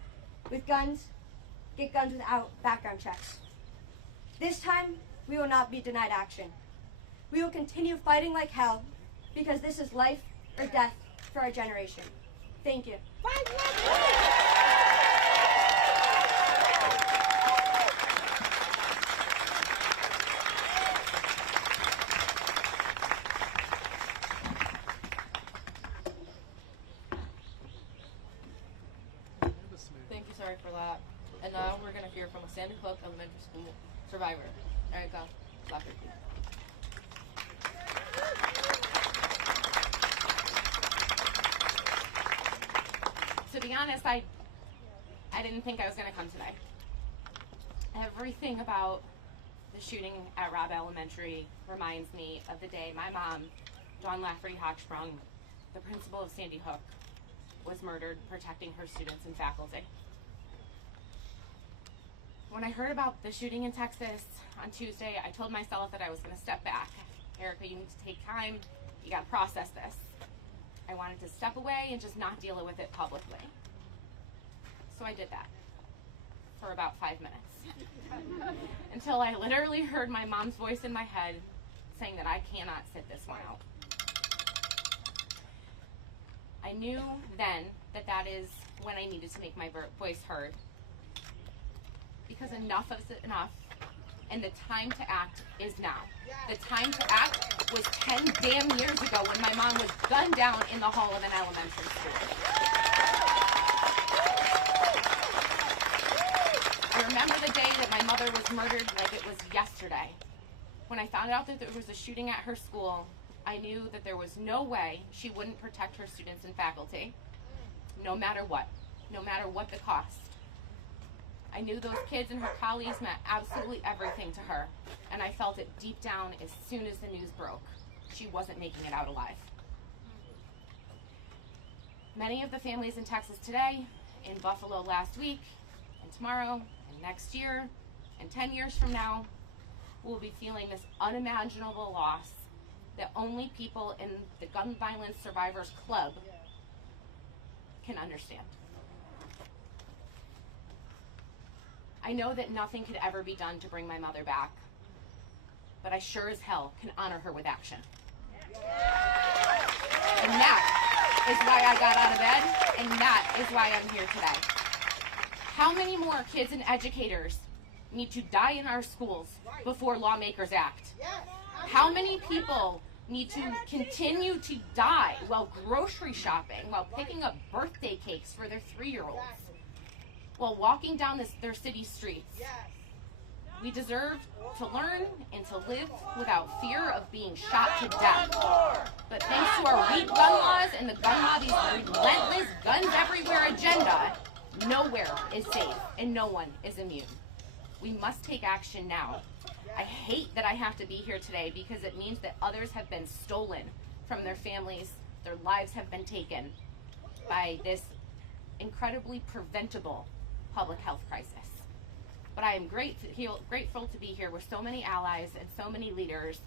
with guns get guns without background checks. This time, we will not be denied action. We will continue fighting like hell, because this is life or death for our generation. Thank you. Thank you, sorry for that. And now we're going to hear from a Sandy Hook Elementary School survivor, Erica Lafferty. To be honest, I didn't think I was going to come today. Everything about the shooting at Robb Elementary reminds me of the day my mom, Dawn Lafferty Hochsprung, the principal of Sandy Hook, was murdered protecting her students and faculty. When I heard about the shooting in Texas on Tuesday, I told myself that I was going to step back. Erica, you need to take time. You got to process this. I wanted to step away and just not deal with it publicly. So I did that for about 5 minutes. Until I literally heard my mom's voice in my head saying that I cannot sit this one out. I knew then that that is when I needed to make my voice heard. Because enough is enough, and the time to act is now. The time to act was 10 damn years ago when my mom was gunned down in the hall of an elementary school. I remember the day that my mother was murdered like it was yesterday. When I found out that there was a shooting at her school, I knew that there was no way she wouldn't protect her students and faculty, no matter what the cost. I knew those kids and her colleagues meant absolutely everything to her, and I felt it deep down as soon as the news broke. She wasn't making it out alive. Many of the families in Texas today, in Buffalo last week, and tomorrow, and next year, and 10 years from now, will be feeling this unimaginable loss that only people in the Gun Violence Survivors Club can understand. I know that nothing could ever be done to bring my mother back, but I sure as hell can honor her with action. And that is why I got out of bed, and that is why I'm here today. How many more kids and educators need to die in our schools before lawmakers act? How many people need to continue to die while grocery shopping, while picking up birthday cakes for their 3-year-olds, while walking down their city streets? We deserve to learn and to live without fear of being shot to death. But thanks to our weak gun laws and the gun lobby's relentless guns everywhere agenda, nowhere is safe and no one is immune. We must take action now. I hate that I have to be here today because it means that others have been stolen from their families, their lives have been taken by this incredibly preventable public health crisis. But I am grateful to be here with so many allies and so many leaders,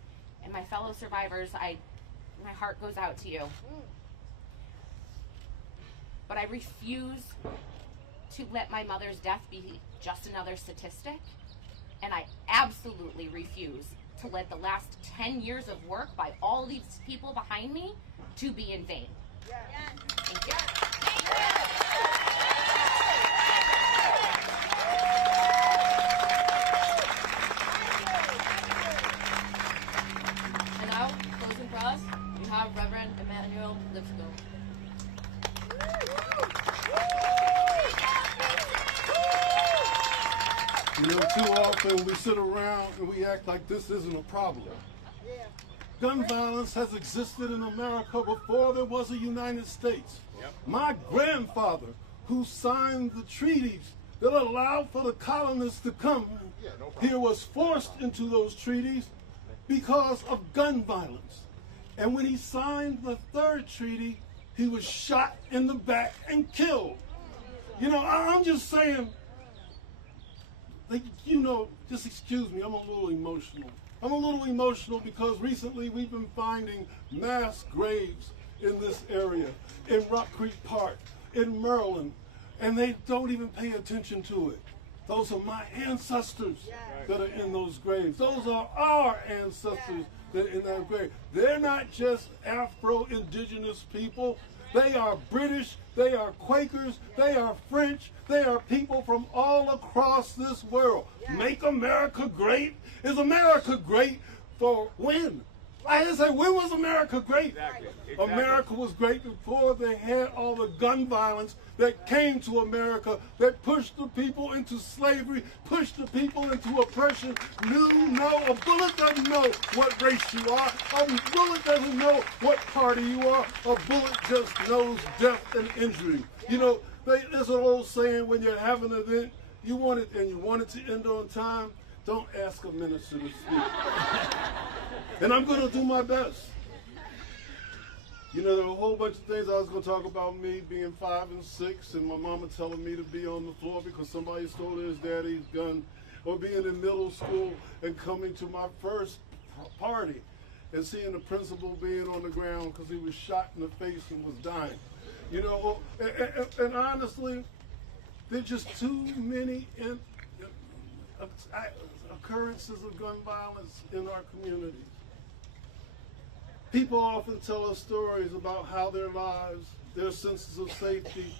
and my fellow survivors, my heart goes out to you. But I refuse to let my mother's death be just another statistic, and I absolutely refuse to let the last 10 years of work by all these people behind me to be in vain. Thank you. You know, too often we sit around and we act like this isn't a problem. Gun violence has existed in America before there was a United States. My grandfather, who signed the treaties that allowed for the colonists to come here, was forced into those treaties because of gun violence. And when he signed the third treaty, he was shot in the back and killed. You know, I'm just saying, like, you know, just excuse me, I'm a little emotional. I'm a little emotional because recently we've been finding mass graves in this area, in Rock Creek Park, in Maryland, and they don't even pay attention to it. Those are my ancestors that are in those graves. Those are our ancestors that are in that grave. They're not just Afro-Indigenous people. They are British, they are Quakers, they are French, they are people from all across this world. Make America great? Is America great for when? I say, when was America great? Exactly. America was great before they had all the gun violence that came to America, that pushed the people into slavery, pushed the people into oppression. A bullet doesn't know what race you are. A bullet doesn't know what party you are. A bullet just knows death and injury. You know, there's an old saying, when you have an event, you want it and you want it to end on time, don't ask a minister to speak. And I'm going to do my best. You know, there are a whole bunch of things I was going to talk about, me being 5 and 6 and my mama telling me to be on the floor because somebody stole his daddy's gun, or being in middle school and coming to my first party and seeing the principal being on the ground because he was shot in the face and was dying. You know, and honestly, there's just too many occurrences of gun violence in our communities. People often tell us stories about how their lives, their senses of safety,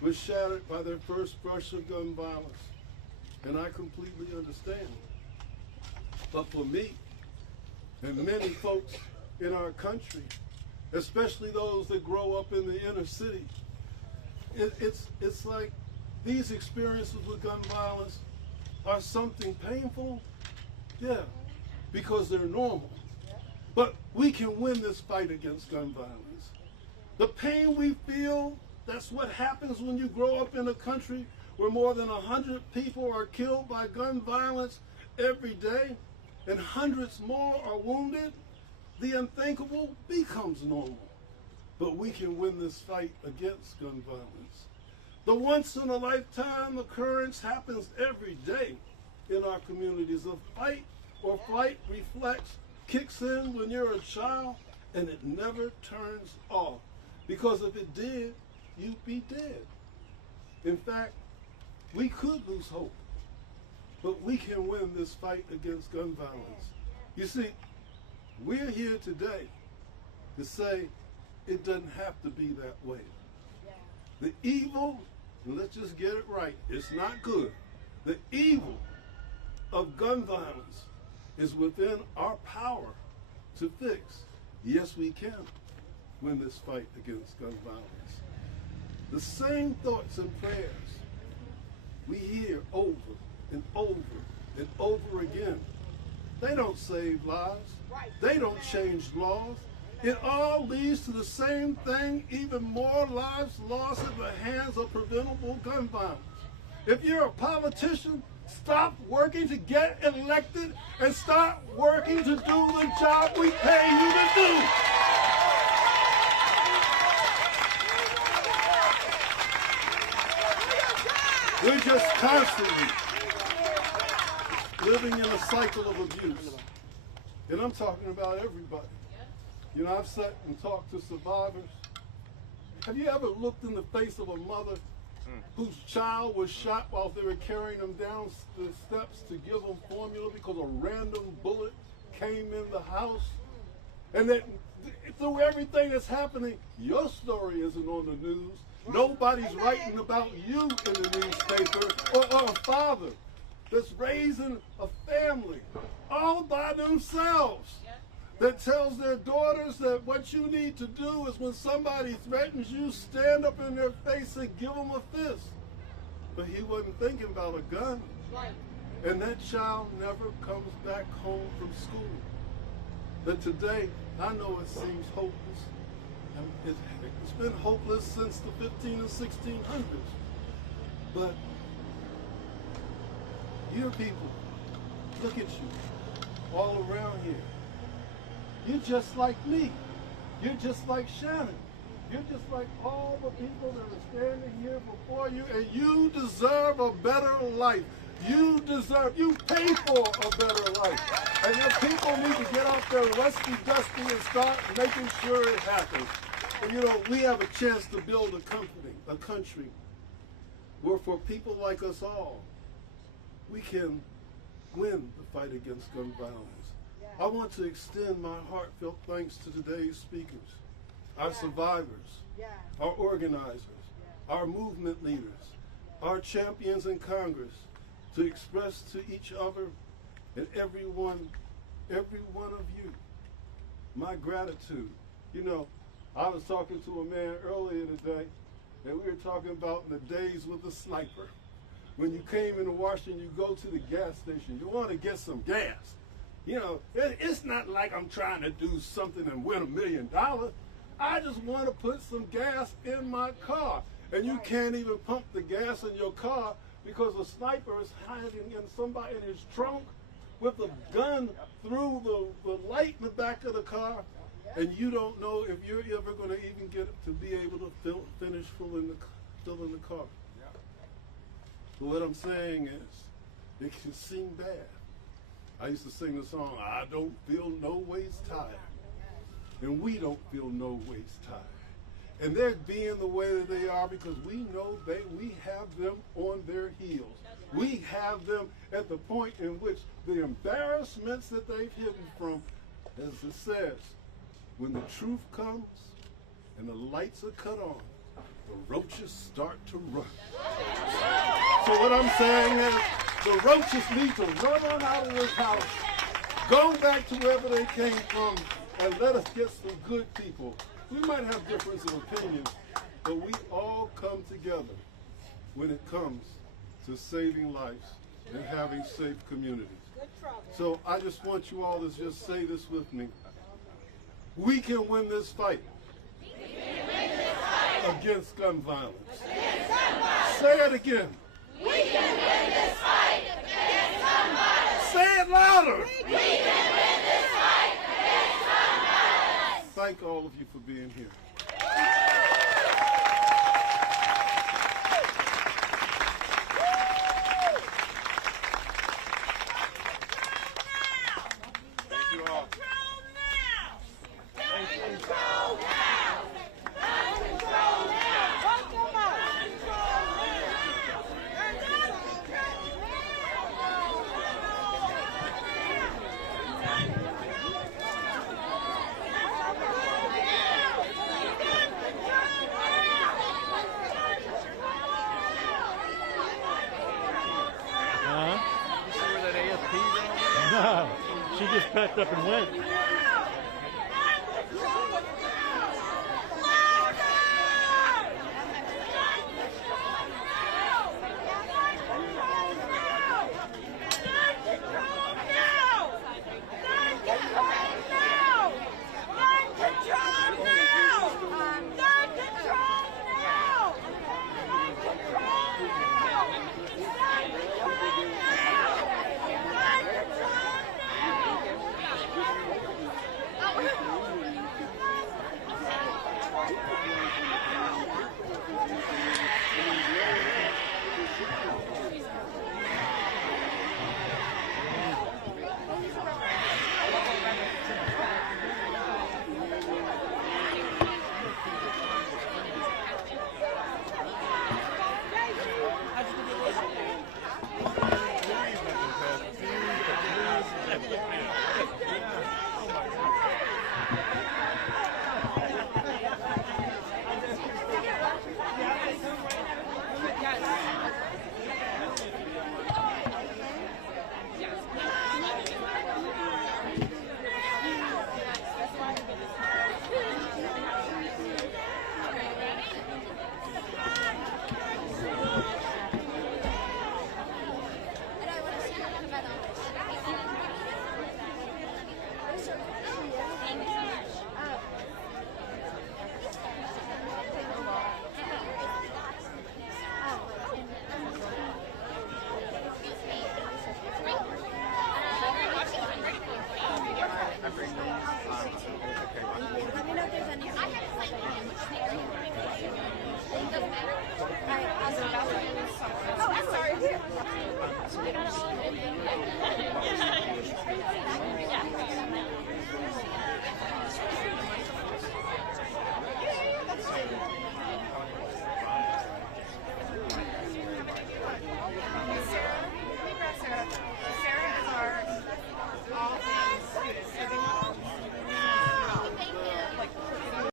was shattered by their first brush of gun violence. And I completely understand. But for me, and many folks in our country, especially those that grow up in the inner city, it's like these experiences with gun violence are something painful, yeah, because they're normal. But we can win this fight against gun violence. The pain we feel, that's what happens when you grow up in a country where more than 100 people are killed by gun violence every day, and hundreds more are wounded. The unthinkable becomes normal. But we can win this fight against gun violence. The once-in-a-lifetime occurrence happens every day in our communities. A fight or flight reflex kicks in when you're a child, and it never turns off. Because if it did, you'd be dead. In fact, we could lose hope, but we can win this fight against gun violence. You see, we're here today to say it doesn't have to be that way. The evil, and let's just get it right, it's not good. The evil of gun violence is within our power to fix. Yes, we can win this fight against gun violence. The same thoughts and prayers we hear over and over and over again, they don't save lives. They don't change laws. It all leads to the same thing, even more lives lost in the hands of preventable gun violence. If you're a politician, stop working to get elected and start working to do the job we pay you to do. We're just constantly living in a cycle of abuse. And I'm talking about everybody. You know, I've sat and talked to survivors. Have you ever looked in the face of a mother whose child was shot while they were carrying them down the steps to give them formula because a random bullet came in the house? And that through everything that's happening, your story isn't on the news. Nobody's writing about you in the newspaper, or a father that's raising a family all by themselves that tells their daughters that what you need to do is when somebody threatens you, stand up in their face and give them a fist. But he wasn't thinking about a gun. and that child never comes back home from school. But today, I know it seems hopeless. And it's been hopeless since the 15 and 1600s. But you people, look at you, all around here. You're just like me. You're just like Shannon. You're just like all the people that are standing here before you, and you deserve a better life. You pay for a better life. And your people need to get off their rusty dusty and start making sure it happens. And you know, we have a chance to build a country where for people like us all, we can win the fight against gun violence. I want to extend my heartfelt thanks to today's speakers, our survivors, our organizers, our movement leaders, our champions in Congress, to express to each other and every one of you, my gratitude. You know, I was talking to a man earlier today, and we were talking about the days with the sniper. When you came into Washington, you go to the gas station, you want to get some gas. You know, it's not like I'm trying to do something and win $1 million. I just want to put some gas in my car. And you can't even pump the gas in your car because a sniper is hiding in somebody in his trunk with a gun through the light in the back of the car, and you don't know if you're ever going to even get it to be able to finish filling the car. So what I'm saying is, it can seem bad. I used to sing the song, I don't feel no ways tired. And we don't feel no ways tired. And they're being the way that they are because we know we have them on their heels. We have them at the point in which the embarrassments that they've hidden from, as it says, when the truth comes and the lights are cut on, the roaches start to run. So what I'm saying is, the roaches need to run on out of this house, go back to wherever they came from, and let us get some good people. We might have difference of opinions, but we all come together when it comes to saving lives and having safe communities. So I just want you all to just say this with me. We can win this fight against gun violence. Say it again. We can win this fight against gun violence. Say it louder. We can win this fight against gun violence. Thank all of you for being here. She just packed up and went.